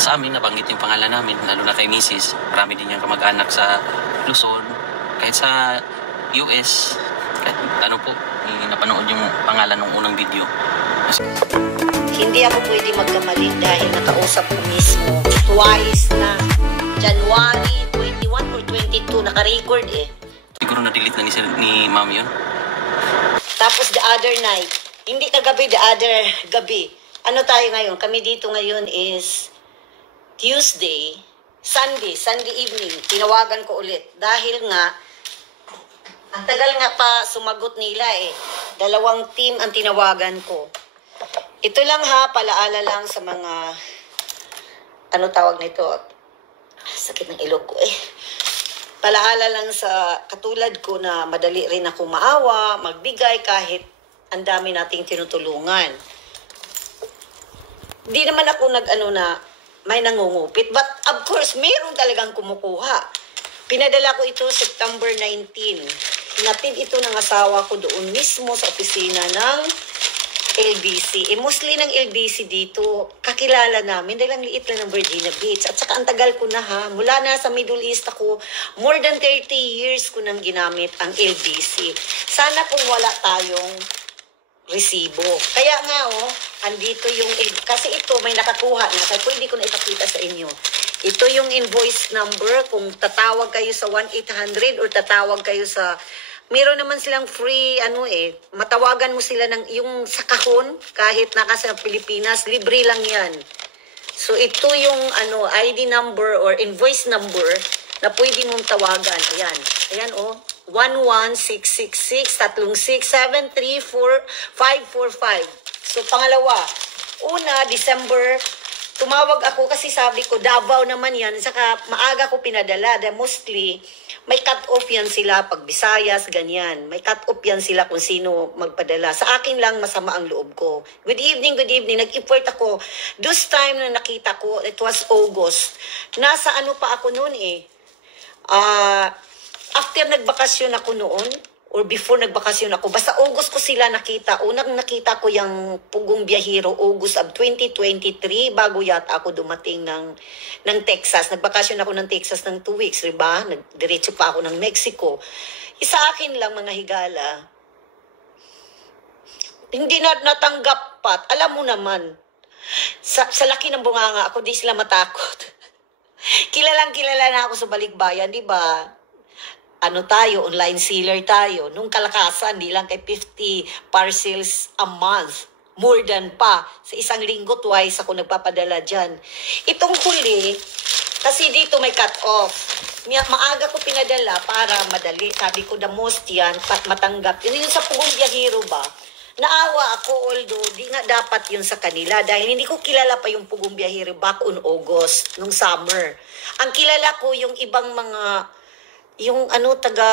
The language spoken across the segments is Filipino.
sa amin, nabanggit yung pangalan namin, lalo na kay Mrs. Marami din yung kamag-anak sa Luzon, kahit sa US, kahit ano po, napanood yung pangalan ng unang video. Hindi ako pwede magkamali dahil nakausap ko mismo twice na. January 21 or 22, naka-record eh. Siguro na-delete na ni ma'am yun. Tapos the other night, hindi kagabi, the other gabi. Ano tayo ngayon? Kami dito ngayon is Tuesday, Sunday evening. Tinawagan ko ulit. Dahil nga, ang tagal nga pa sumagot nila eh. 2 team ang tinawagan ko. Ito lang ha, palaala lang sa mga, ano tawag nito? Sakit ng ilog ko eh. Palaala lang sa katulad ko na madali rin ako maawa, magbigay kahit ang dami nating tinutulungan. Di naman ako na may nangungupit. But of course, mayroon talagang kumukuha. Pinadala ko ito September 19. Hinatid ito ng asawa ko doon mismo sa opisina ng LBC. Mostly ng LBC dito, kakilala namin dahil ang liit lang ng Virginia Beach. At saka ang tagal ko na ha, mula na sa Middle East ako, more than 30 years ko nang ginamit ang LBC. Sana kung wala tayong resibo. Kaya nga andito yung, kasi ito may nakakuha na, kaya pwede ko na ipakita sa inyo. Ito yung invoice number, kung tatawag kayo sa 1-800 or tatawag kayo sa, meron naman silang free, matawagan mo sila ng, yung sa kahon, kahit naka sa Pilipinas, libre lang yan. So ito yung ID number or invoice number na pwede mong tawagan. Ayan, 11666-36734545. So pangalawa, una, December, tumawag ako kasi sabi ko, Davao naman yan, saka maaga ko pinadala. Dahil mostly, may cut-off yan sila pag Visayas, ganyan. May cut-off yan sila kung sino magpadala. Sa akin lang, masama ang loob ko. Good evening, good evening. Nag-effort ako. This time na nakita ko, it was August. Nasa pa ako noon eh. After nagbakasyon ako noon, or before nagbakasyon ako, basta August ko sila nakita. Unang nakita ko yung Pugong Biyahero, August of 2023, bago yata ako dumating ng Texas. Nagbakasyon ako ng Texas ng 2 weeks, diba? Nagdiretso pa ako ng Mexico. Isa akin lang, mga higala, hindi na natanggap pat. Alam mo naman, sa laki ng bunganga ako, di sila matakot. Kilalang kilala na ako sa Balikbayan, di ba? Tayo, online sealer tayo. Nung kalakasan, di lang kay 50 parcels a month. More than pa. Sa isang linggo, twice ako nagpapadala dyan. Itong huli, kasi dito may cut-off. Maaga ko pinadala para madali. Sabi ko, the most yan, matanggap. Yun yung sa Pugong Biyahero ba? Naawa ako, although di nga dapat yun sa kanila. Dahil hindi ko kilala pa yung Pugong Biyahero back on August, nung summer. Ang kilala ko yung ibang mga yung taga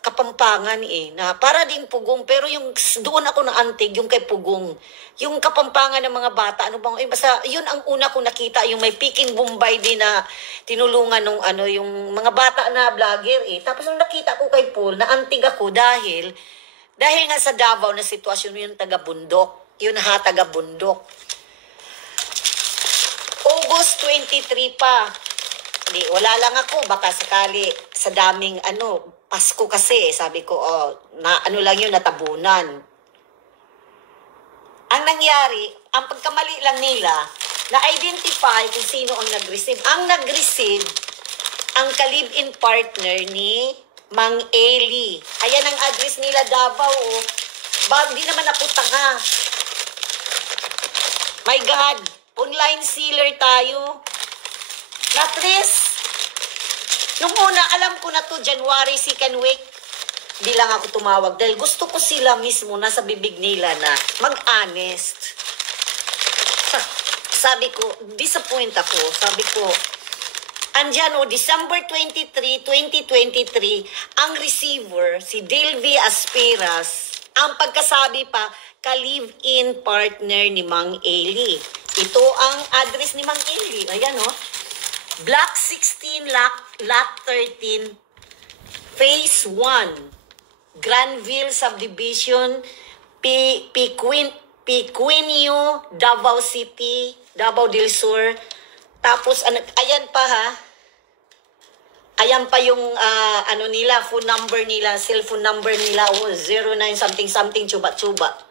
Kapampangan na para din Pugong, pero yung doon ako naantig, yung kay Pugong, yung Kapampangan ng mga bata, basta yun ang una ko nakita, yung may Peking Bombay din na tinulungan nung yung mga bata na vlogger Tapos nung nakita ko kay Paul, naantig ako dahil nga sa Davao na sitwasyon yung taga-bundok, yun taga-bundok. August 23 pa. Wala lang ako, baka sakali sa daming Pasko kasi, sabi ko, lang yun, natabunan. Ang nangyari, ang pagkamali lang nila, na-identify kung sino ang nag-receive. Ang nag-receive, ang ka-live-in partner ni Mang Eli. Ayan ang address nila, Davao. Di naman ako tanga. My God, online sealer tayo. Natris, nung una, alam ko na to January 2nd week, di lang ako tumawag dahil gusto ko sila mismo nasa bibig nila na mag-honest. Sabi ko, disappoint ako. Sabi ko, andyan December 23, 2023, ang receiver, si Delvi Aspiras, ang pagkasabi pa, ka-live-in partner ni Mang Eli. Ito ang address ni Mang Eli. Ayan Block 16, Lot 13, Phase 1, Granville Subdivision, Piquinio, Davao City, Davao del Sur, Tapos, ayan pa ha. Ayan pa yung ano nila, phone number nila, cellphone number nila, 09 something something, chuba-chuba.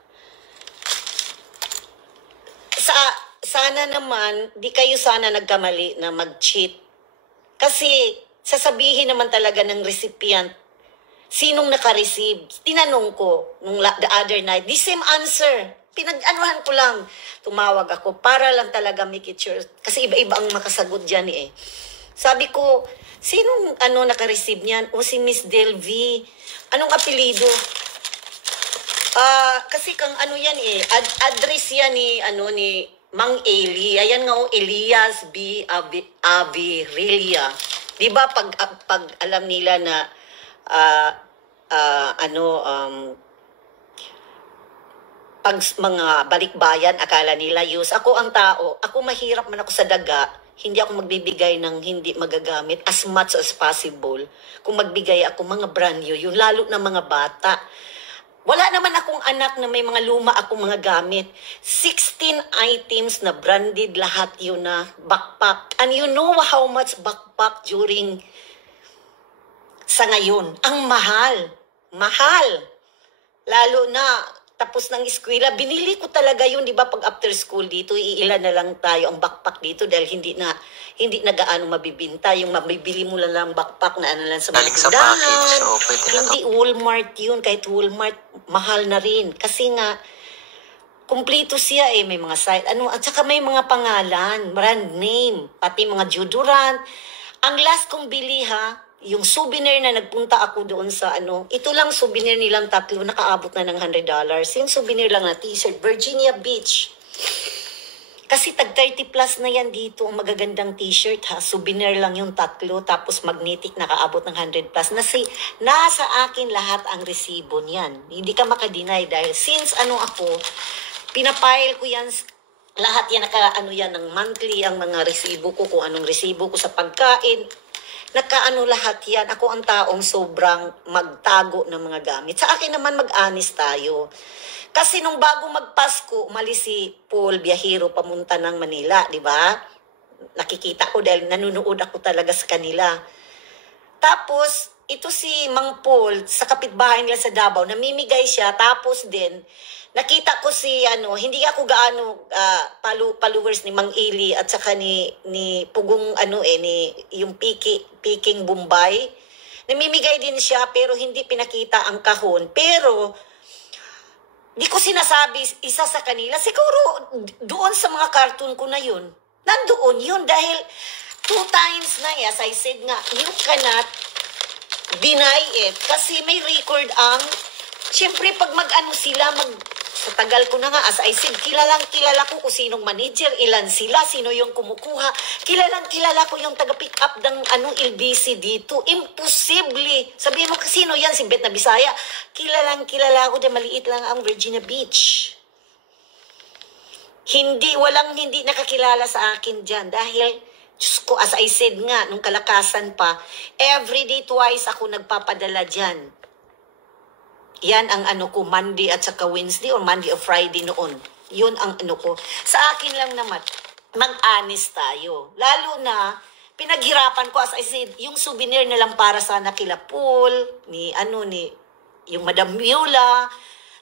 Sana naman, di kayo sana nagkamali na mag-cheat. Kasi sasabihin naman talaga ng recipient, sinong naka-receive? Tinanong ko nung the other night, the same answer. Pinag-anuhan ko lang. Tumawag ako para lang talaga make it sure. Kasi iba-iba ang makasagot dyan eh. Sabi ko, sinong naka-receive niyan? O si Miss Delvi. Anong apelido? Kasi kang yan eh, address yan ni Mang Eli. Ayan nga Elias B. Avirelia. Di ba pag alam nila na pag mga balikbayan, akala nila use. Ako ang tao, ako mahirap man ako sa daga, hindi ako magbibigay ng hindi magagamit as much as possible. Kung magbigay ako, mga brand new, yung lalo na mga bata. Wala naman akong anak na may mga luma akong mga gamit. 16 items na branded lahat yun na backpack. And you know how much backpack during sa ngayon? Ang mahal. Mahal. Lalo na tapos ng eskwela, binili ko talaga yun, di ba, pag after school dito, iilan na lang tayo ang backpack dito dahil hindi na gaano mabibinta. Yung mabibili mo lang backpack na lang sa mga tindahan. Hindi Walmart yun, kahit Walmart, mahal na rin. Kasi nga, kumpleto siya eh, may mga site, at saka may mga pangalan, brand name, pati mga deodorant. Ang last kong bili ha, yung souvenir na nagpunta ako doon sa ito lang souvenir nilang tatlo, nakaabot na ng $100. Yung souvenir lang na t-shirt, Virginia Beach. Kasi tag 30 plus na yan dito, ang magagandang t-shirt ha. Souvenir lang yung tatlo, tapos magnetic nakaabot ng 100 plus. Nasa akin lahat ang resibo niyan. Hindi ka makadeny dahil since ako, pinapile ko yan, lahat yan yan ng monthly, ang mga resibo ko, kung anong resibo ko sa pagkain. Lahat yan. Ako ang taong sobrang magtago ng mga gamit. Sa akin naman mag-honest tayo. Kasi nung bago magpasko, umalis si Paul Biahiro pamunta ng Manila, di ba? Nakikita ko dahil nanunood ako talaga sa kanila. Tapos, ito si Mang Paul, sa kapitbahay nila sa Davao, namimigay siya. Tapos din, nakita ko si hindi ako gaano followers ni Mang Ili at saka ni Pugong yung Peking Bombay. Namimigay din siya pero hindi pinakita ang kahon. Pero di ko sinasabi isa sa kanila. Siguro doon sa mga cartoon ko na yun. Nandoon yun dahil 2 times na as I said nga, you cannot deny it. Kasi may record ang, siyempre pag sila, sa tagal ko na nga, as I said, kilala ko kung sinong manager, ilan sila, sino yung kumukuha. Kilala ko yung taga-pick up ng LBC dito. Imposible. Sabihin mo, sino yan? Si Bet na Bisaya. Kilala ko, dahil maliit lang ang Virginia Beach. Walang hindi nakakilala sa akin dyan. Dahil, Diyos ko, as I said nga, nung kalakasan pa, everyday twice ako nagpapadala dyan. Yan ang ko, Monday at saka Wednesday or Monday or Friday noon. Yun ang ko. Sa akin lang naman, mag-honest tayo. Lalo na, pinaghirapan ko, as I said, yung souvenir na lang para sana kila Paul, yung Madam Mula,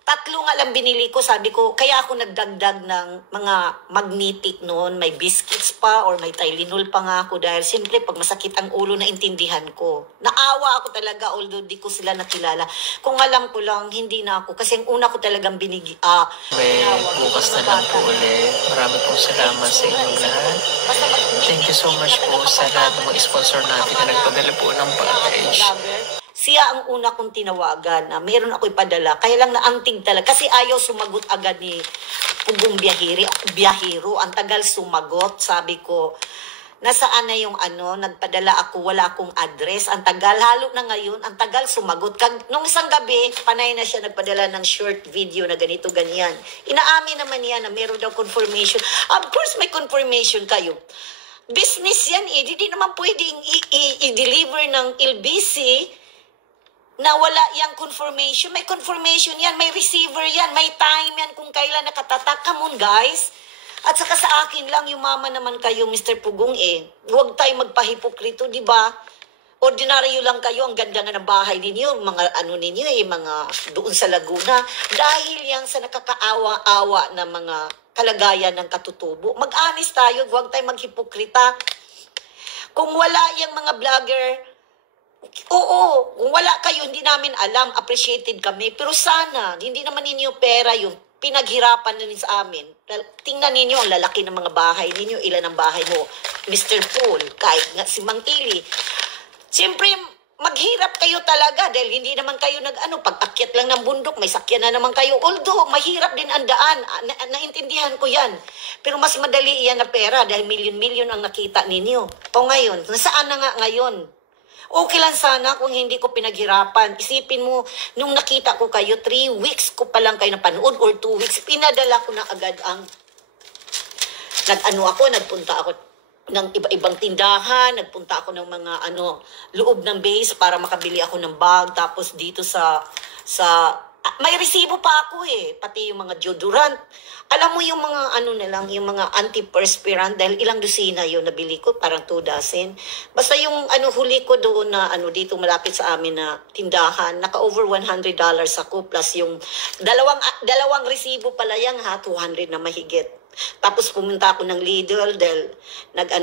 3 nga lang binili ko, sabi ko, kaya ako nagdagdag ng mga magnetic noon, may biscuits pa or may Tylenol pa nga ako dahil simple pag masakit ang ulo na intindihan ko. Naawa ako talaga although di ko sila nakilala. Kung alam ko lang, hindi na ako. Kasi ang una ko talagang bukas na lang po ulit. Marami po salamat sa inyong lahat. Thank you so much po sa lahat ng mga sponsor natin na nagpadala po ng package. Siya ang una kong tinawagan na meron ako ipadala. Kaya lang naantig talaga. Kasi ayaw sumagot agad ni Pugong Biyahiro. Ang tagal sumagot. Sabi ko, nasaan na yung nagpadala ako, wala akong address. Ang tagal, halo na ngayon, ang tagal sumagot. Nung isang gabi, panay na siya nagpadala ng short video na ganito, ganyan. Inaamin naman niya na meron daw confirmation. Of course, may confirmation kayo. Business yan eh. Hindi naman pwedeng i-deliver ng LBC na wala yung confirmation. May confirmation yan, may receiver yan, may time yan kung kailan nakatatak. Come on guys. At saka sa akin lang, yumama naman kayo, Mr. Pugong eh. Huwag tayo magpahipokrito, di ba? Ordinaryo lang kayo, ang ganda nga ng bahay ninyo, mga ano ninyo eh, mga doon sa Laguna. Dahil yan sa nakakaawa-awa na mga kalagayan ng katutubo. Mag-honest tayo, huwag tayo maghipokrita. Kung wala yung mga vlogger, oo, kung wala kayo, hindi namin alam, appreciated kami. Pero sana, hindi naman ninyo pera yung pinaghirapan na sa amin. Tingnan ninyo ang lalaki ng mga bahay ninyo, ilan ang bahay mo. Mr. Paul, kahit nga si Mang Ili. Siyempre, maghirap kayo talaga dahil hindi naman kayo pag-akyat lang ng bundok, may sakyan na naman kayo. Although, mahirap din ang daan. Naintindihan ko yan. Pero mas madali yan na pera dahil milyon-milyon ang nakita ninyo. O ngayon, nasaan na nga ngayon? Okay lang sana kung hindi ko pinaghirapan. Isipin mo, nung nakita ko kayo, 3 weeks ko pa lang kayo napanood or 2 weeks, pinadala ko na agad ang nagpunta ako ng iba-ibang tindahan, nagpunta ako ng mga loob ng base para makabili ako ng bag, tapos dito sa may resibo pa ako eh, pati yung mga deodorant. Alam mo yung mga yung mga antiperspirant, dahil ilang dosina yun nabili ko, parang 2 dozen. Basta yung huli ko doon na dito malapit sa amin na tindahan, naka-over $100 ako, plus yung dalawang resibo pala yan ha, 200 na mahigit. Tapos pumunta ako ng Lidl dahil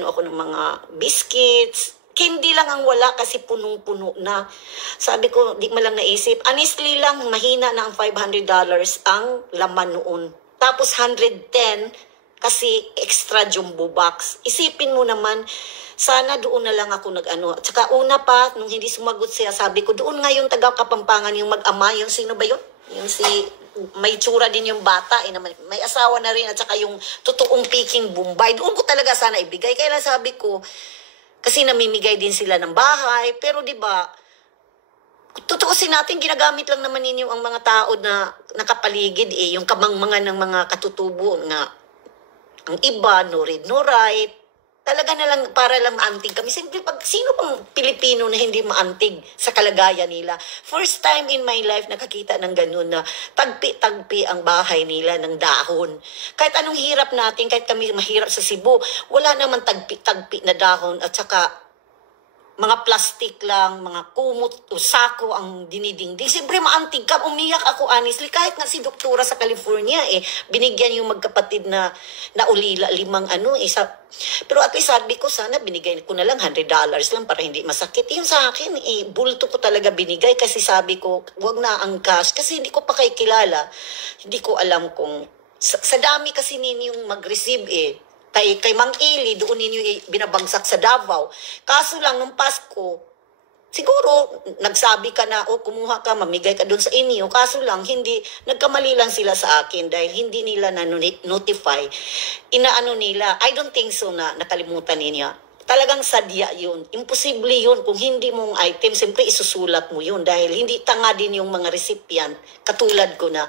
ako ng mga biscuits. Candy lang ang wala kasi punong-puno na. Sabi ko, di mo lang naisip. Honestly lang, mahina na ang $500 ang laman noon. Tapos 110 kasi extra jumbo box. Isipin mo naman, sana doon na lang ako At saka una pa, nung hindi sumagot siya, sabi ko, doon nga yung taga Kapampangan, yung mag-ama, yung sino ba yun? Yung may tsura din yung bata, may asawa na rin, at saka yung totoong Peking Bombay. Doon ko talaga sana ibigay. Kaya lang sabi ko, kasi namimigay din sila ng bahay, pero di ba, tutuusin natin, ginagamit lang naman ninyo ang mga tao na nakapaligid yung kamangmangan ng mga katutubo na ang iba, no read, no write. Talaga na lang, para lang maantig kami. Siyempre, sino pang Pilipino na hindi maantig sa kalagayan nila? First time in my life nakakita ng ganun na tagpi-tagpi ang bahay nila ng dahon. Kahit anong hirap natin, kahit kami mahirap sa Cebu, wala naman tagpi-tagpi na dahon at saka mga plastic lang, mga kumot o sako ang dinidingding. Siyempre, maantig ka. Umiyak ako, honestly. Kahit nga si doktora sa California, binigyan yung magkapatid na ulila, 5 isa. Pero at least sabi ko, sana binigay ko na lang $100 lang para hindi masakit. Yung sa akin, bulto ko talaga binigay kasi sabi ko, wag na ang cash. Kasi hindi ko pa kayo kilala. Hindi ko alam kung, sa dami kasi ninyong mag-receive Kay Mang Ili, doon ninyo binabagsak sa Davao. Kaso lang, nung Pasko, siguro, nagsabi ka na, kumuha ka, mamigay ka doon sa inyo. Kaso lang, nagkamali lang sila sa akin dahil hindi nila na-notify. Inaano nila, I don't think so na nakalimutan niya. Talagang sadya yun. Imposible yun. Kung hindi mong item, siyempre isusulat mo yun dahil hindi tanga din yung mga recipient, katulad ko na.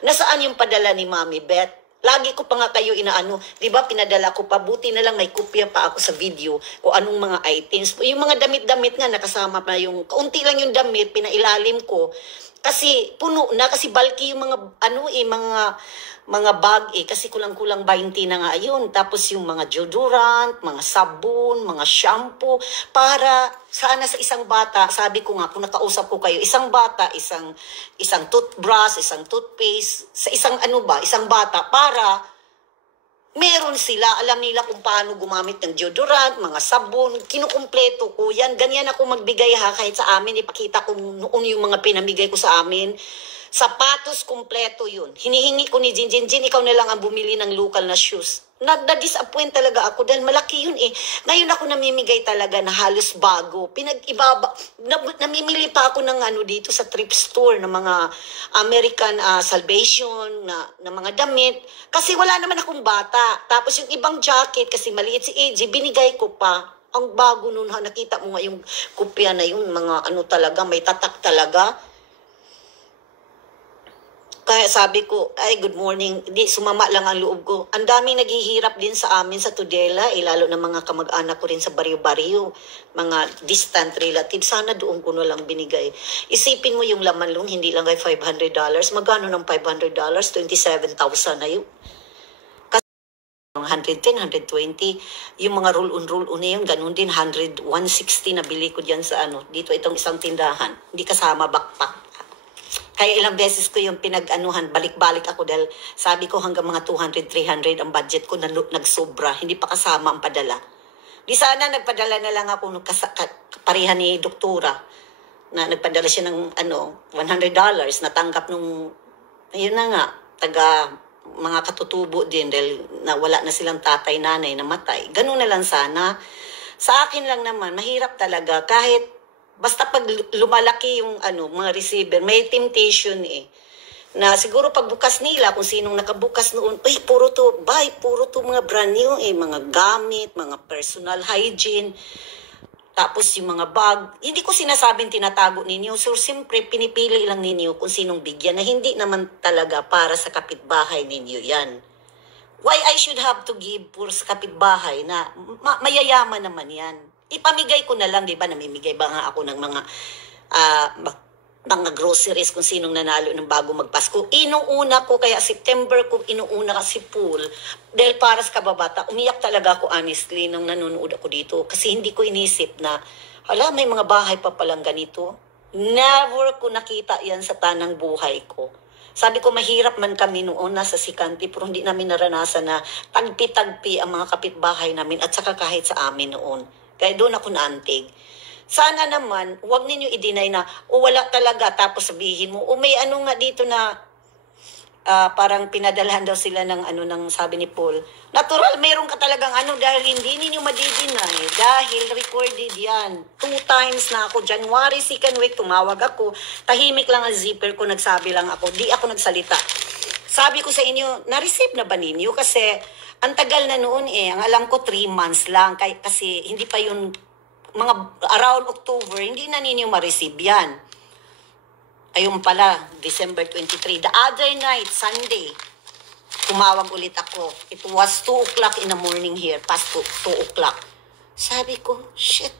Nasaan yung padala ni Mami Beth? Lagi ko pa nga kayo di ba pinadala ko pa, buti na lang may kopya pa ako sa video kung anong mga items. Yung mga damit-damit nga nakasama pa yung, kaunti lang yung damit, pinailalim ko. Kasi puno na, kasi bulky yung mga, mga bag kasi kulang-kulang 20 na nga yun. Tapos yung mga deodorant, mga sabon, mga shampoo, para sana sa isang bata, sabi ko nga, kung nakausap ko kayo, isang bata, isang toothbrush, isang toothpaste, sa isang bata, para meron sila, alam nila kung paano gumamit ng deodorant, mga sabon, kinukumpleto ko yan. Ganyan ako magbigay kahit sa amin, ipakita ko noon yung mga pinamigay ko sa amin. Sapatos, kumpleto yun. Hinihingi ko ni Jinjin, ikaw na lang ang bumili ng local na shoes. Na-disappoint talaga ako dahil malaki yun Ngayon ako namimigay talaga na halos bago. Namimili pa ako ng dito sa thrift store ng mga American Salvation na mga damit. Kasi wala naman akong bata. Tapos yung ibang jacket, kasi maliit si AJ, binigay ko pa. Ang bago nun nakita mo nga yung kopya na yun, mga talaga, may tatak talaga. Kaya sabi ko, good morning. Sumama lang ang loob ko. Ang daming naghihirap din sa amin sa Tudela, lalo na mga kamag-anak ko rin sa baryo-baryo, mga distant relatives. Sana doon ko na lang binigay. Isipin mo yung laman lang, hindi lang kay $500. Magkano ng $500? 27,000 na yun. Yung 110, 120, yung mga roll-on na yun, ganun din, 160 na bili ko dyan sa dito itong isang tindahan. Hindi kasama backpack. Kaya ilang beses ko yung pinag-anuhan, balik-balik ako dahil sabi ko hanggang mga 200, 300 ang budget ko na nagsobra, hindi pa kasama ang padala. Di sana nagpadala na lang ako nung pareha ni doktora na nagpadala siya ng $100 natanggap nung, ayun na nga, mga katutubo din dahil nawala na silang tatay, nanay, namatay. Ganun na lang sana. Sa akin lang naman, mahirap talaga kahit basta pag lumalaki yung mga receiver, may temptation na siguro pagbukas nila, kung sinong nakabukas noon, puro to mga brand new mga gamit, mga personal hygiene, tapos yung mga bag. Hindi ko sinasabing tinatago ninyo. So, siyempre, pinipili lang ninyo kung sinong bigyan na hindi naman talaga para sa kapitbahay ninyo yan. Why I should have to give for sa kapitbahay na mayayaman naman yan? Ipamigay ko na lang, di ba? Namimigay ba nga ako ng mga groceries kung sinong nanalo ng bago magpasko. Inuuna ko, kaya September ko inuuna kasi pool. Dahil para sa kababata, umiyak talaga ako honestly nung nanonood ako dito. Kasi hindi ko inisip na, may mga bahay pa palang ganito. Never ko nakita yan sa tanang buhay ko. Sabi ko, mahirap man kami noon nasa Sikanti, pero hindi namin naranasan na tagpi-tagpi ang mga kapitbahay namin at saka kahit sa amin noon. Kaya doon ako naantig. Sana naman, huwag ninyo i-deny na, wala talaga, tapos sabihin mo, may nga dito na, parang pinadalhan daw sila ng ng sabi ni Paul. Natural, meron ka talagang dahil hindi ninyo madidinay, dahil recorded yan. 2 times na ako, January 2nd week, tumawag ako, tahimik lang ang zipper ko, nagsabi lang ako, di ako nagsalita. Sabi ko sa inyo, na-receive na ba ninyo? Kasi, ang tagal na noon ang alam ko 3 months lang, kasi hindi pa yun, mga around October, hindi na ninyo ma-receive yan. Ayun pala, December 23. The other night, Sunday, tumawag ulit ako. It was 2 o'clock in the morning here, past 2 o'clock. Sabi ko, shit.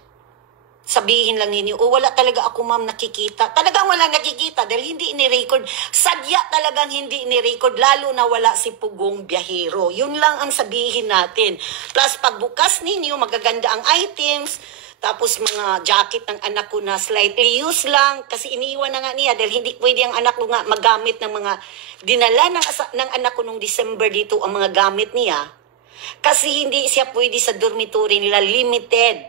Sabihin lang ninyo, wala talaga ako ma'am nakikita. Talagang wala nakikita dahil hindi ini-record. Sadya talagang hindi ini-record, lalo na wala si Pugong Biyahero. Yun lang ang sabihin natin. Plus, pagbukas ninyo, magaganda ang items. Tapos mga jacket ng anak ko na slightly used lang kasi iniwan na nga niya dahil hindi pwede ang anak ko nga magamit ng mga dinala ng anak ko nung December dito ang mga gamit niya. Kasi hindi siya pwede sa dormitory nila, limited.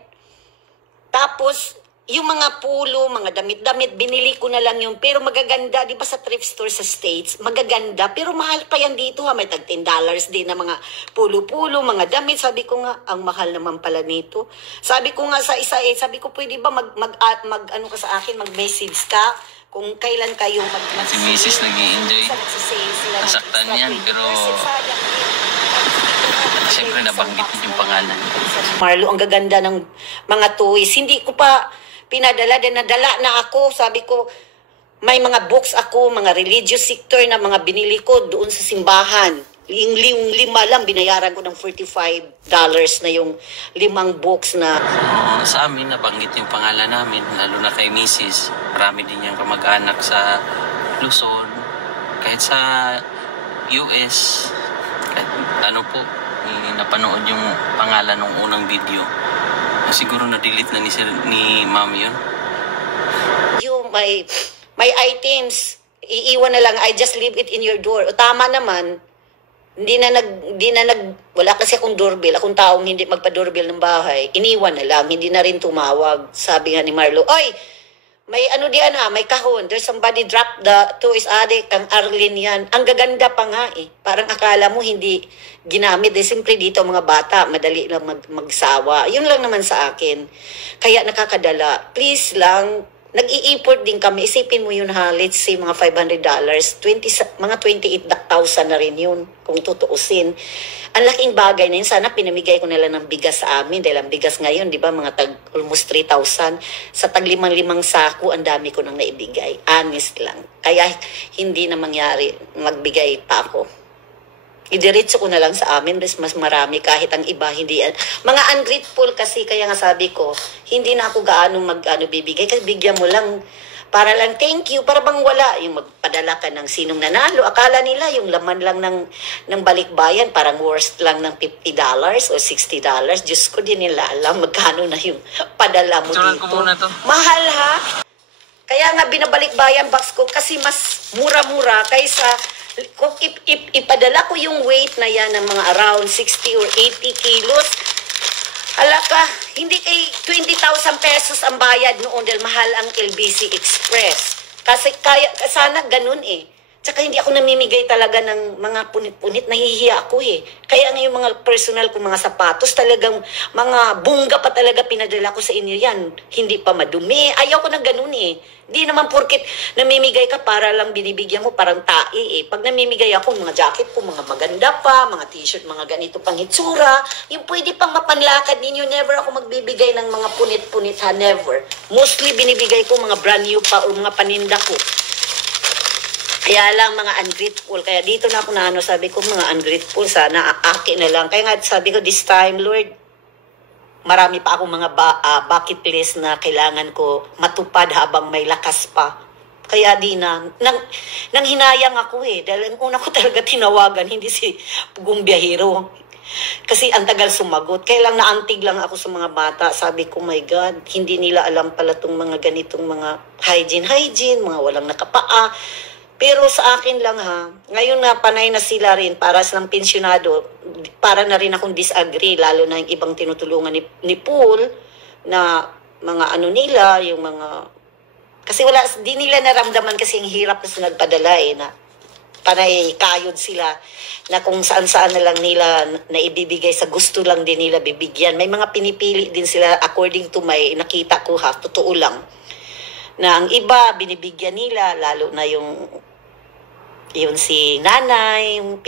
Tapos yung mga pulo, mga damit-damit, binili ko na lang yun. Pero magaganda, di ba sa thrift store sa States, magaganda. Pero mahal pa yan dito may tag $10 din na mga pulo-pulo, mga damit. Sabi ko nga, ang mahal naman pala nito. Sabi ko nga sa isa sabi ko, pwede ba ano ka sa akin, mag-message ka? Kung kailan kayo Si Mrs. nag-i-enjoy. Nasaktan yan, pero siyempre nabanggit yung pangalan. Marlo, ang gaganda ng mga toys. Hindi ko pa pinadala din, nadala na ako. Sabi ko, may mga books ako, mga religious sector na mga binili ko doon sa simbahan. Yung 5 lang, binayaran ko ng $45 na yung 5 books na. Sa amin, nabanggit yung pangalan namin, lalo na kay Mrs. Marami din yung kamag-anak sa Luzon, kahit sa US, kahit napanood yung pangalan ng unang video. Siguro na-delete na ni ma'am yun. Yung may items, iiwan na lang, I just leave it in your door. O tama naman, wala kasi akong doorbell, akong taong hindi magpa-doorbell ng bahay, iniwan na lang, hindi na rin tumawag. Sabi nga ni Marlo, oy, may diyan may kahon, there's somebody drop the toys, kang Arlene yan. Ang gaganda pa nga parang akala mo hindi ginamit. Siyempre dito mga bata, madali lang magsawa. Yun lang naman sa akin. Kaya nakakadala. Please lang, nag-i-import din kami. Isipin mo yun let's say mga $500, mga 28,000 na rin yun kung tutuusin. Ang laking bagay na yun. Sana pinamigay ko na lang ng bigas sa amin dahil ang bigas ngayon, di ba, mga almost 3,000. Sa tag 5 sako, ang dami ko nang naibigay. Honest lang. Kaya hindi na mangyari, magbigay pa ako. Idiretso ko na lang sa amin, mas marami kahit ang iba hindi. Mga ungrateful kasi, kaya nga sabi ko, hindi na ako gaano bibigay. Kasi bigyan mo lang Para lang thank you, para bang wala. Yung magpadala ka ng sinong nanalo. Akala nila yung laman lang ng balikbayan, parang worst lang ng $50 o $60. Diyos ko, din nila alam magkano na yung padala mo Tutunan ko dito. muna to. Mahal ha? Kaya nga binabalikbayan box ko kasi mas mura-mura kaysa kung ipadala ko yung weight na yan ng mga around 60 or 80 kilos. Alaka, hindi kay 20,000 pesos ang bayad noon dahil mahal ang LBC Express. Kasi kaya, sana ganun eh. Tsaka hindi ako namimigay talaga ng mga punit-punit, nahihiya ako eh. Kaya nga yung mga personal kong mga sapatos, talagang mga bungga pa talaga pinadala ko sa inyo yan. Hindi pa madumi. Ayaw ko ng ganun eh. Hindi naman porket namimigay ka para lang binibigyan mo parang tae eh. Pag namimigay ako, mga jacket ko, mga maganda pa, mga t-shirt, mga ganito pang hitsura, yung pwede pang mapanlakad ninyo, never ako magbibigay ng mga punit-punit ha, never. Mostly binibigay ko mga brand new pa o mga paninda ko. Kaya lang mga ungrateful. Kaya dito na ako na sabi ko mga ungrateful, sana aaki na lang. Kaya nga sabi ko this time, Lord, marami pa akong mga bucket list na kailangan ko matupad habang may lakas pa. Kaya di na, nang hinayang ako eh. Dahil ang una ko talaga tinawagan, hindi si Pugong Biyahero. Kasi ang tagal sumagot. Kaya lang naantig lang ako sa mga bata. Sabi ko, my God, hindi nila alam pala itong mga ganitong mga hygiene, mga walang nakapaa. Pero sa akin lang ha, ngayon na panay na sila rin para silang pensyonado, para na rin akong disagree, lalo na yung ibang tinutulungan ni Paul, na mga ano nila, yung mga, kasi wala, di nila naramdaman kasi ang hirap na sa nagpadala eh, na panay kayod sila, na kung saan-saan na lang nila na ibibigay sa gusto lang din nila bibigyan. May mga pinipili din sila according to my nakita ko ha, totoo lang, na ang iba binibigyan nila, lalo na yung si nanay, yung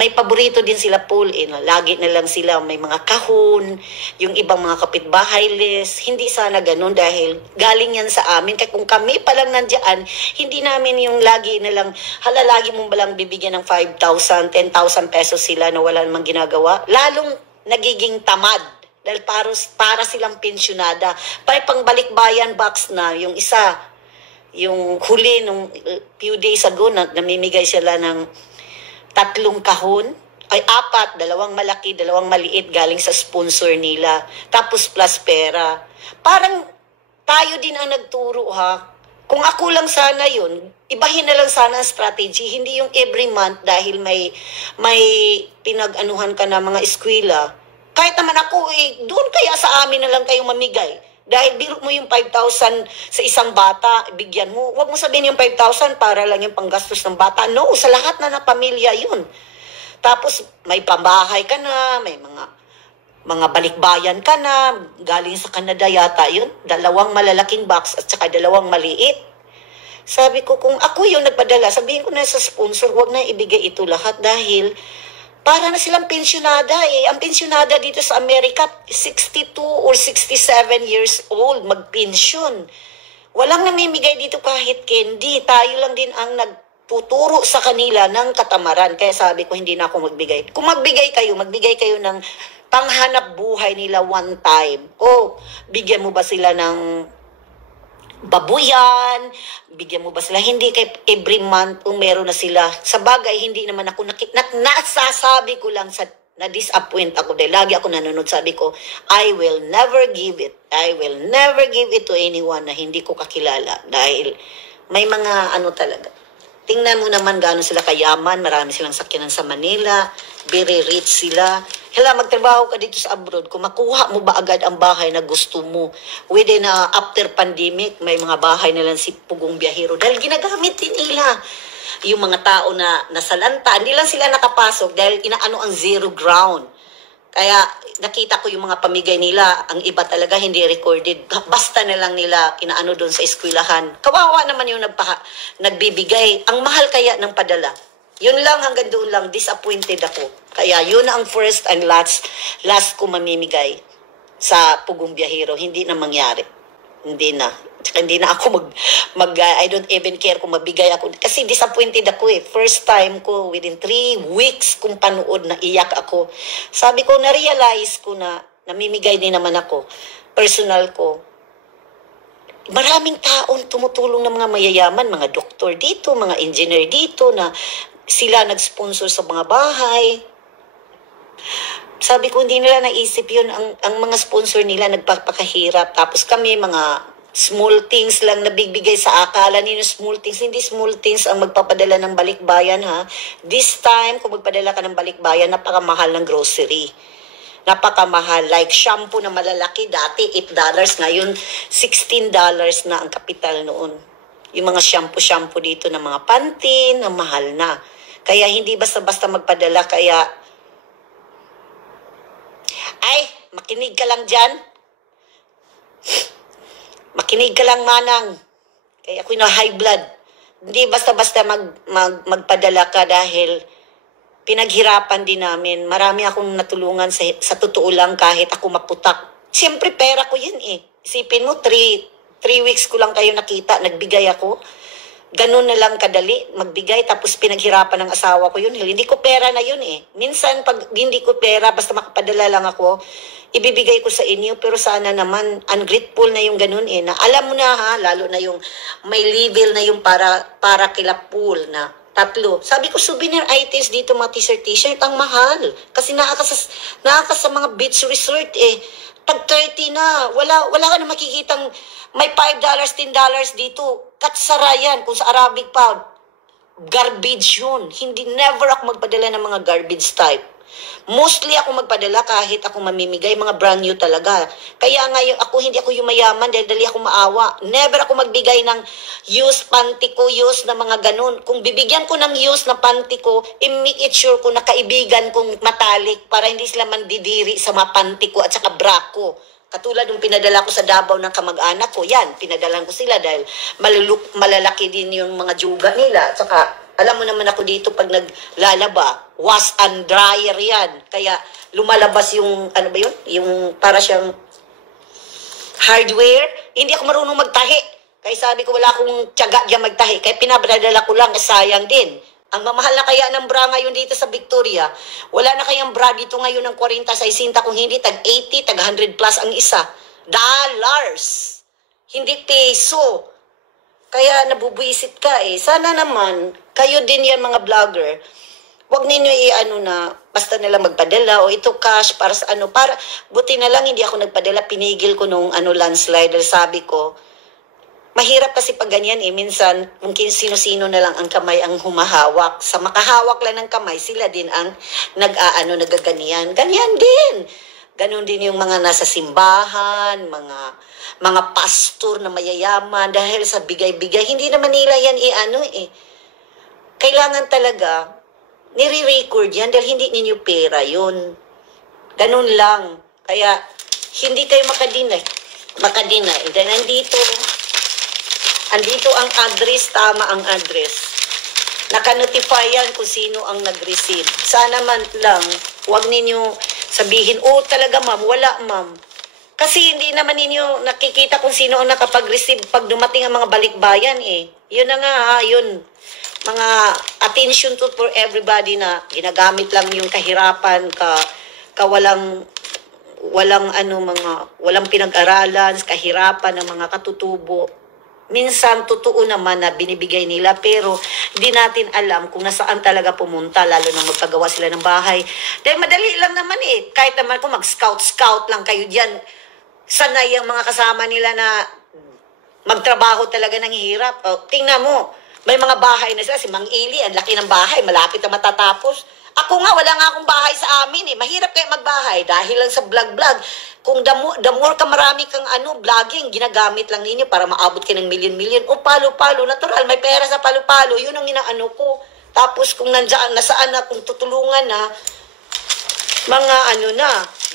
may paborito din sila Paul, lagi na lang sila may mga kahon, yung ibang mga kapitbahay list, hindi sana ganun dahil galing yan sa amin. Kaya kung kami palang nandiyan, hindi namin yung lagi na lang, lagi mong balang bibigyan ng 5,000, 10,000 pesos sila na wala namang ginagawa, lalong nagiging tamad. Dahil para silang pensyonada. Pang balikbayan box na, yung isa, yung huli nung few days ago, namimigay sila ng 3 kahon, ay 4, 2 malaki, 2 maliit galing sa sponsor nila. Tapos plus pera. Parang tayo din ang nagturo ha. Kung ako lang sana yun, ibahin na lang sana ang strategy. Hindi yung every month dahil may pinag-anuhan ka na mga eskwela. Kahit naman ako doon kaya sa amin na lang kayo mamigay. Dahil biro mo yung 5,000 sa isang bata, bigyan mo. Huwag mo sabihin yung 5,000 para lang yung panggastos ng bata. No, sa lahat na ng pamilya yun. Tapos may pambahay ka na, may mga balikbayan ka na, galing sa Canada yata yun. 2 malalaking box at saka 2 maliit. Sabi ko, kung ako yung nagpadala, sabihin ko na sa sponsor, huwag na ibigay ito lahat dahil para na silang pensyonada eh. Ang pensyonada dito sa Amerika, 62 or 67 years old, magpensyon. Walang namimigay dito kahit candy. Tayo lang din ang nagtuturo sa kanila ng katamaran. Kaya sabi ko, hindi na ako magbigay. Kung magbigay kayo ng panghanap buhay nila one time. O, bigyan mo ba sila ng babuyan, bigyan mo ba sila, hindi kay every month kung meron na sila. Sa bagay, hindi naman ako nasasabi ko lang na-disappoint ako dahil lagi ako nanonood, sabi ko, I will never give it to anyone na hindi ko kakilala dahil may mga talaga. Tingnan mo naman gaano sila kayaman, marami silang sakyanan sa Manila, very rich sila. Magtrabaho ka dito sa abroad, kung makuha mo ba agad ang bahay na gusto mo? Within after pandemic, may mga bahay na lang si Pugong Biyahero dahil ginagamit din nila. Yung mga tao na nasalanta, hindi lang sila nakapasok dahil inaano ang zero ground. Kaya nakita ko yung mga pamigay nila, ang iba talaga hindi recorded. Basta na lang nila inaano doon sa eskwelahan. Kawawa naman yung nagbibigay. Ang mahal kaya ng padala. Yun lang, hanggang doon lang, disappointed ako. Kaya yun ang first and last ko mamimigay sa Pugong Biyahero. Hindi na mangyari. Hindi na. Tsaka hindi na ako I don't even care kung mabigay ako. Kasi disappointed ako eh. First time ko, within 3 weeks kung panood na iyak ako. Sabi ko, na-realize ko na namimigay din naman ako. Personal ko. maraming taong tumutulong ng mga mayayaman, mga doktor dito, mga engineer dito na sila nag-sponsor sa mga bahay. Sabi ko, hindi nila naisip yun. Ang mga sponsor nila nagpapakahirap. Tapos kami, mga small things lang nabigbigay sa akala ninyo small things. Hindi small things ang magpapadala ng balikbayan, ha. This time, kung magpadala ka ng balikbayan, napakamahal ng grocery. Napakamahal. Like shampoo na malalaki, dati $8. Ngayon, $16 na ang kapital noon. Yung mga shampoo dito ng mga Pantene, na mahal na. Kaya hindi basta-basta magpadala. Kaya, ay, makinig ka lang dyan. Makinig ka lang, manang. Kaya ako'y na high blood. Hindi basta-basta magpadala ka dahil pinaghirapan din namin. Marami akong natulungan sa totoo lang kahit ako maputak. Siyempre, pera ko yan eh. Isipin mo, 3 weeks ko lang kayo nakita, nagbigay ako. Ganun na lang kadali, magbigay, tapos pinaghirapan ng asawa ko yun. Hindi ko pera na yun eh. Minsan, pag hindi ko pera, basta makapadala lang ako, ibibigay ko sa inyo, pero sana naman, ungrateful na yung ganun eh. Na, alam mo na ha, lalo na yung may level na yung para kila pool na 3. Sabi ko, souvenir items dito, mga t-shirt, ang mahal. Kasi nakakas sa mga beach resort eh. Tag 30 na, wala ka na makikitang may $5, $10 dito. Katsara yan, kung sa Arabic pa, garbage yun. Never ako magpadala ng mga garbage type. Mostly ako magpadala kahit ako mamimigay, mga brand new talaga. Kaya ngayon, hindi ako yumayaman dahil dali ako maawa. Never ako magbigay ng used panty ko, used na mga ganun. Kung bibigyan ko ng used na panty ko, i-make it sure ko na kaibigan kong matalik para hindi sila mandidiri sa mga panty ko at saka bra ko. Katulad ng pinadala ko sa Davao ng kamag-anak ko, yan, pinadalan ko sila dahil malalaki din yung mga juga nila. At saka, alam mo naman ako dito pag naglalaba, wash and dryer yan. Kaya lumalabas yung, ano ba yun? Yung para siyang hardware. Hindi ako marunong magtahi. Kaya sabi ko wala akong tiyaga dyan magtahi. Kaya pinabadala ko lang, sayang din. Ang mamahal na kaya ng bra ngayon dito sa Victoria, wala na kayang bra dito ngayon ng 40 sa 60, kung hindi tag 80, tag 100 plus ang isa. Dollars. Hindi peso. Kaya nabubuisit ka eh. Sana naman, kayo din yan mga vlogger, huwag ninyo basta nila magpadala o ito cash para sa para, buti na lang hindi ako nagpadala, pinigil ko nung landslide dahil sabi ko, mahirap kasi pag ganyan eh, minsan kung sino-sino na lang ang kamay ang humahawak. Sa makahawak lang ng kamay, sila din ang nagaganiyan. Ganyan din. Ganon din yung mga nasa simbahan, mga pastor na mayayaman dahil sa bigay-bigay. Hindi naman nila yan kailangan talaga nire-record yan dahil hindi ninyo pera yun. Ganun lang. Kaya hindi kayo makadinay. Dahil andito ang address, tama ang address. Naka-notify yan kung sino ang nag-receive. Sana man lang, huwag ninyo sabihin, talaga ma'am, wala ma'am. Kasi hindi naman ninyo nakikita kung sino ang nakapag-receive pag dumating ang mga balikbayan eh. Yun na nga yun. Mga attention to for everybody na ginagamit lang yung kahirapan, walang pinag-aralan, kahirapan ng mga katutubo. Minsan, totoo naman na binibigay nila, pero hindi natin alam kung nasaan talaga pumunta, lalo na magpagawa sila ng bahay. Dahil madali lang naman eh. Kahit naman kung mag-scout lang kayo dyan, sanay ang mga kasama nila na magtrabaho talaga ng hirap. Tingnan mo, may mga bahay na sila, si Mang Ili, ang laki ng bahay, malapit na matatapos. Ako nga, wala nga akong bahay sa amin eh. Mahirap kayo magbahay dahil lang sa vlog-vlog. Kung the more ka marami kang vlogging, ginagamit lang ninyo para maabot ka ng million-million. O palo-palo, natural, may pera sa palo-palo. Yun ang inaano ko. Tapos kung nasaan na, kung tutulungan na, mga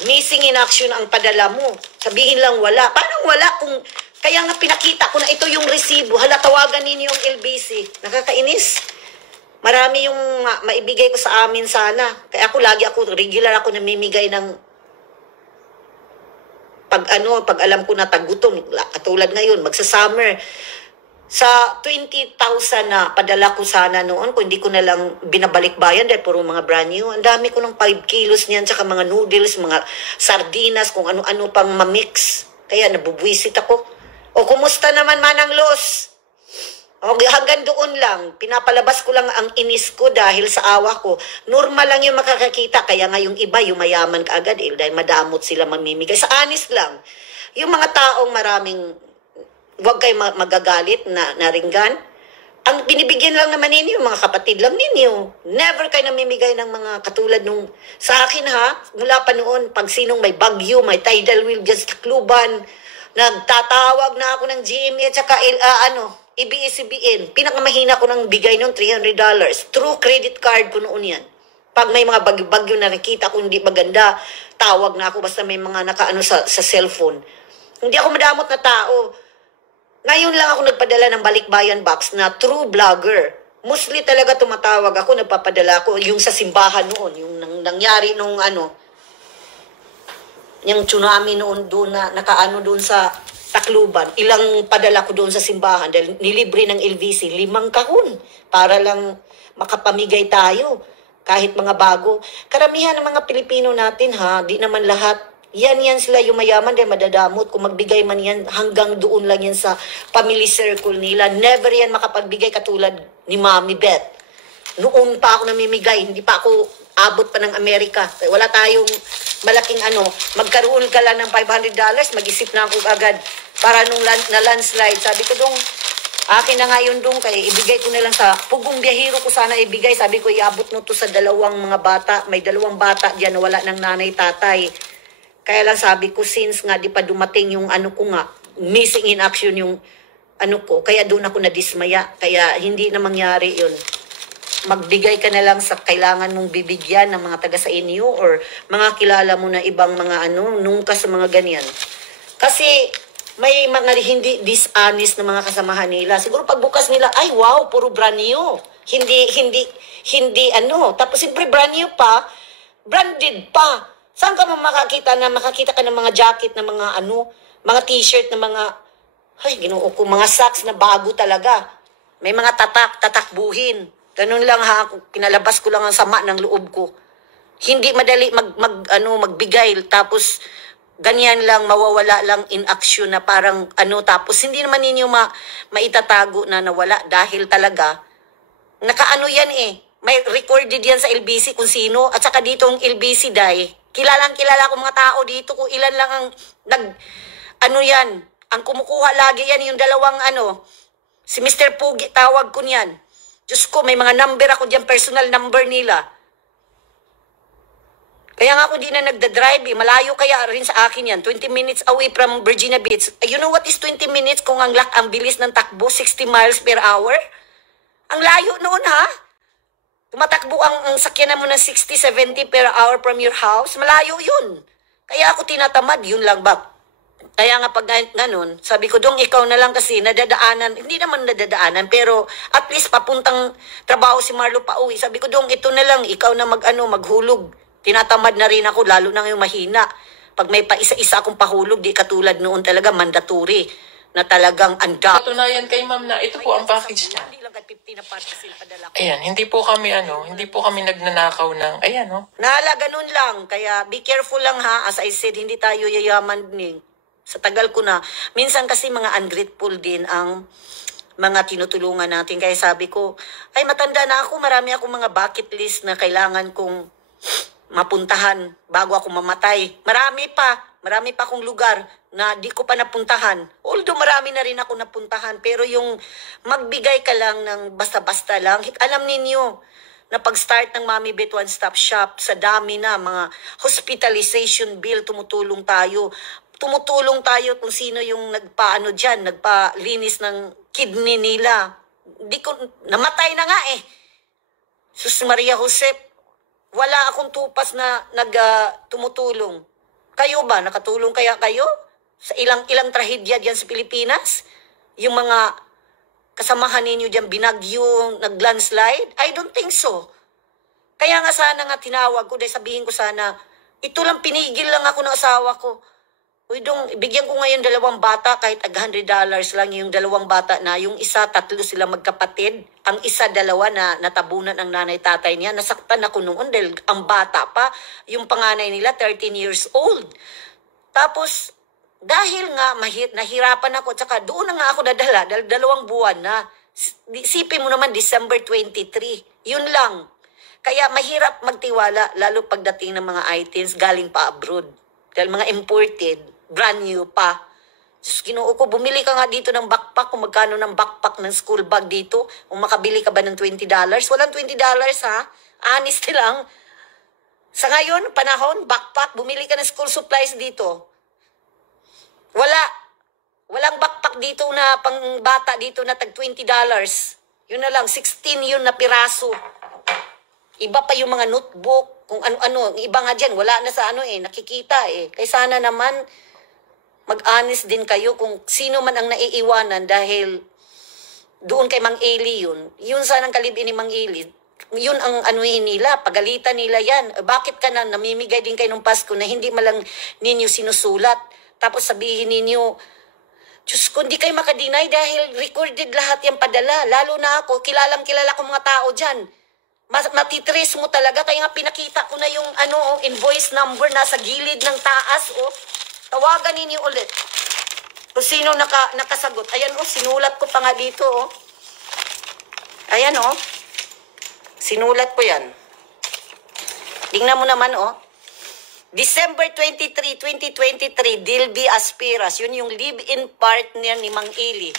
missing in action ang padala mo. Sabihin lang wala. Paano wala kung, kaya nga pinakita ko na ito yung resibo. Hala, tawagan ninyo yung LBC. Nakakainis. Marami yung maibigay ko sa amin sana. Kaya regular ako namimigay ng pag alam ko na tagutom. Katulad ngayon, magsa-summer. Sa 20,000 na padala ko sana noon, kung hindi ko na lang binabalik-bayan dahil puro mga brand new. Ang dami ko ng 5 kilos niyan, tsaka mga noodles, mga sardinas, kung ano-ano pang mamix. Kaya nabubuisit ako. O kumusta naman Manang Luz? O, hanggang doon lang, pinapalabas ko lang ang inis ko dahil sa awa ko. Normal lang yung makakakita, kaya nga yung iba, yung mayaman kaagad dahil madamot sila mamimigay. Sa honest lang, yung mga taong maraming, huwag kayo magagalit na naringgan, ang binibigyan lang naman ninyo, mga kapatid lang ninyo. Never kayo namimigay ng mga katulad nung, sa akin ha, mula pa noon, pag sinong may bagyo, may tidal wave dyan sa Kluban, nagtatawag na ako ng GMA at saka EBS-CBN. Pinakamahina ko ng bigay ng $300. True credit card ko noon yan. Pag may mga bagyo na nakita ko hindi maganda, tawag na ako basta may mga nakaano sa cellphone. Hindi ako madamot na tao. Ngayon lang ako nagpadala ng balikbayan box na true vlogger. Mostly talaga tumatawag ako, nagpapadala ko yung sa simbahan noon, yung nangyari nung yung tsunami noon doon na nakaano doon sa Tacloban. Ilang padala ko doon sa simbahan dahil nilibre ng LVC 5 kahon para lang makapamigay tayo kahit mga bago. Karamihan ng mga Pilipino natin ha, di naman lahat. Yan sila yung mayaman dahil madadamot. Kung magbigay man yan, hanggang doon lang yan sa family circle nila. Never yan makapagbigay katulad ni Mami Beth. Noon pa ako namimigay, hindi pa ako abot pa ng Amerika. Wala tayong malaking magkaroon ka lang ng $500, mag-isip na ako agad para nung na-landslide. Sabi ko dong, akin na nga yun dong, kaya ibigay ko na lang sa pugong biyahero ko sana ibigay. Sabi ko, iabot mo to sa 2 mga bata. May 2 bata dyan na wala ng nanay, tatay. Kaya lang sabi ko, since nga di pa dumating yung ko nga, missing in action yung ko, kaya doon ako nadismaya. Kaya hindi na mangyari yun. Magbigay ka na lang sa kailangan mong bibigyan ng mga taga sa inyo or mga kilala mo na ibang mga nungka sa mga ganyan. Kasi may mga hindi dishonest na mga kasamahan nila. Siguro pagbukas nila, ay wow, puro brand new. Hindi tapos siyempre brand new pa, branded pa. Saan ka makakita ka ng mga jacket na mga mga t-shirt na mga, ay ginoo ko, mga socks na bago talaga. May mga tatakbuhin. Ganun lang ha, kinalabas ko lang ang sama ng loob ko. Hindi madali magbigay tapos ganyan lang mawawala lang in action na parang tapos hindi naman ninyo maitatago na nawala dahil talaga nakaano yan may recorded yan sa LBC kung sino at saka dito ang LBC kilalang kilala ko mga tao dito kung ilan lang ang yan ang kumukuha lagi yan yung 2 si Mr. Pugi tawag ko niyan. Diyos ko, may mga number ako diyan, personal number nila. Kaya nga ako di na nagda-drive Malayo kaya rin sa akin yan. 20 minutes away from Virginia Beach. You know what is 20 minutes kung ang bilis ng takbo, 60 miles per hour? Ang layo noon ha? Tumatakbo ang sakyanan mo ng 60, 70 per hour from your house. Malayo yun. Kaya ako tinatamad, yun lang ba? Kaya nga pag ganun, sabi ko, dong ikaw na lang kasi nadadaanan, hindi naman nadadaanan, pero at least papuntang trabaho si Marlo pa uwi. Sabi ko, dong ito na lang, ikaw na maghulog. Tinatamad na rin ako, lalo na yung mahina. Pag may isa-isa akong pahulog, di katulad noon talaga mandatory na talagang anda. Patunayan kay ma'am na ito po ang package niya. Hindi lang 50 na parcel padala ko. Ayan, hindi po kami nagnanakaw ng, ayan Nahala, ganun lang. Kaya be careful lang ha. As I said, hindi tayo yayaman din. Sa tagal ko na. Minsan kasi mga ungrateful din ang mga tinutulungan natin. Kaya sabi ko, ay matanda na ako. Marami akong mga bucket list na kailangan kong mapuntahan bago ako mamatay. Marami pa akong lugar na di ko pa napuntahan. Although marami na rin ako napuntahan. Pero yung magbigay ka lang ng basta-basta lang. Alam ninyo na pag-start ng Mami Beth One Stop Shop, sa dami na mga hospitalization bill, tumutulong tayo kung sino yung nagpalinis ng kidney nila. Namatay na nga Sus Maria Josep, wala akong tupas na tumutulong. Kayo ba? Nakatulong kaya kayo? Sa ilang trahedya diyan sa Pilipinas? Yung mga kasamahan ninyo diyan binagyo, nag-landslide? I don't think so. Kaya nga sana nga tinawag ko, dahil sabihin ko sana, ito lang pinigil lang ako ng asawa ko. Uy, dong, bigyan ko ngayon 2 bata, kahit $100 lang yung 2 bata na. Yung isa, 3 sila magkapatid. Ang isa, 2 na natabunan ang nanay-tatay niya. Nasaktan ako noon dahil ang bata pa, yung panganay nila, 13 years old. Tapos, Dahil nga nahirapan ako, tsaka doon na nga ako nadala, dahil 2 buwan na. Isipin mo naman, December 23. Yun lang. Kaya mahirap magtiwala, lalo pagdating ng mga items galing pa abroad. Dahil mga imported, brand new pa. Diyos, Ginoo ko, bumili ka nga dito ng backpack, kung magkano ng backpack ng school bag dito, kung makabili ka ba ng $20. Walang $20 ha, honest lang. Sa ngayon, panahon, backpack, bumili ka ng school supplies dito. Walang backpack dito na pang bata dito na tag $20. Yun na lang, 16 yun na piraso. Iba pa yung mga notebook, kung ano-ano. Iba nga dyan, wala na sa nakikita Kaya sana naman, mag-honest din kayo kung sino man ang naiiwanan dahil doon kay Mang Eli yun. Yun sanang kalibin ni Mang Eli. Yun ang nila, pagalitan nila yan. Bakit ka na namimigay din kayo ng Pasko na hindi malang ninyo sinusulat? Tapos sabihin ninyo, Diyos ko, hindi kayo makadinay dahil recorded lahat yung padala. Lalo na ako, kilala ko mga tao dyan. Matitrace mo talaga. Kaya nga pinakita ko na yung invoice number nasa gilid ng taas. Tawagan ninyo ulit. Kung sino nakasagot. Ayan sinulat ko pa nga dito. Ayan sinulat ko yan. Tingnan mo naman December 23, 2023, Dilby Aspiras. Yun yung live-in partner ni Mang Eli.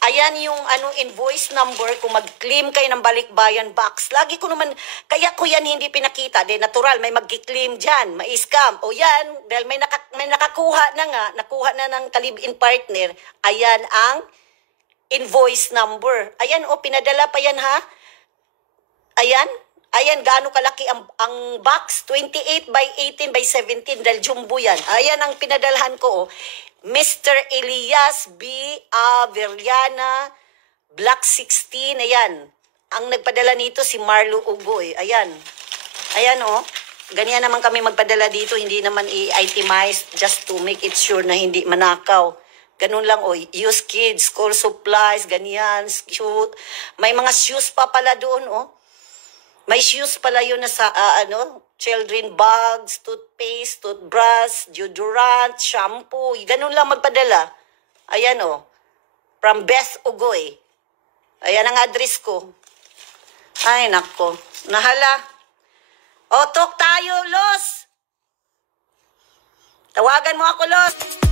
Ayan yung invoice number kung mag-claim kayo ng balikbayan box. Lagi ko naman, kaya ko yan hindi pinakita. De natural, may mag-claim dyan, may scam. O yan, dahil may nakakuha na nga, nakuha na ng ka-live-in partner. Ayan ang invoice number. Ayan pinadala pa yan ha. Ayan, gaano kalaki ang box? 28 by 18 by 17 dahil jumbo yan. Ayan ang pinadalhan ko. Mr. Elias B. Averiana, Block 16. Ayan. Ang nagpadala nito si Marlo Ugoy. Ayan. Ayan Ganyan naman kami magpadala dito. Hindi naman i-itemize just to make it sure na hindi manakaw. Ganun lang Use kids, school supplies, ganyan. May mga shoes pa pala doon May shoes pala yun na sa, children bags, toothpaste, toothbrush, deodorant, shampoo. Ganun lang magpadala. Ayan From Beth Ugoy. Ayan ang address ko. Ay, nako. Nahala. Talk tayo, Los. Tawagan mo ako, Los.